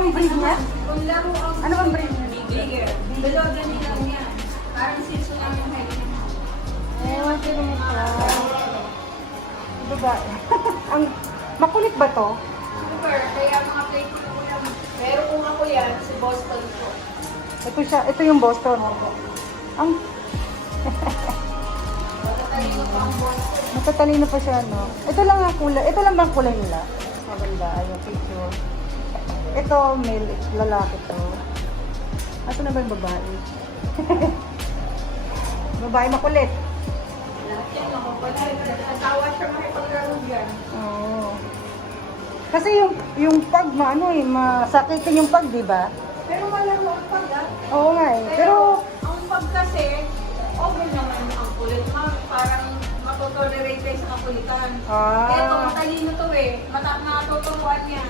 ang breed niya? Kung laro ang Ano bang breed niya? bigger. Dalawa ganyan lang yan. Parang sitso lang yung height niya. Oh, sino mo pa? Babae. Ang makulit ba to? Super, kaya mga plate ko lang. Pero kung ako yan, si Boston ko. Ito siya, ito yung Boston. Ang Matatalino pa ang Boston. matatalino pa siya, no? Ito lang ang kulay. Ito lang bang kulay nila? Maganda. Ayun, picture. Ito, male. Lalaki to. Asa na ba yung babae? Babae makulit. Lahat yan, makukulit. Asawa siya makipaglaro dyan. Oo. Kasi yung pag, ano eh, masakitin yung pag, di ba? Pero malaro ang pag, ah. Oo nga eh. Pero, ang pag kasi, okay naman ang kulit. Parang matutolerate tayo sa kakulitan. Ah. Ito, matalino to eh. Matuturuan niya.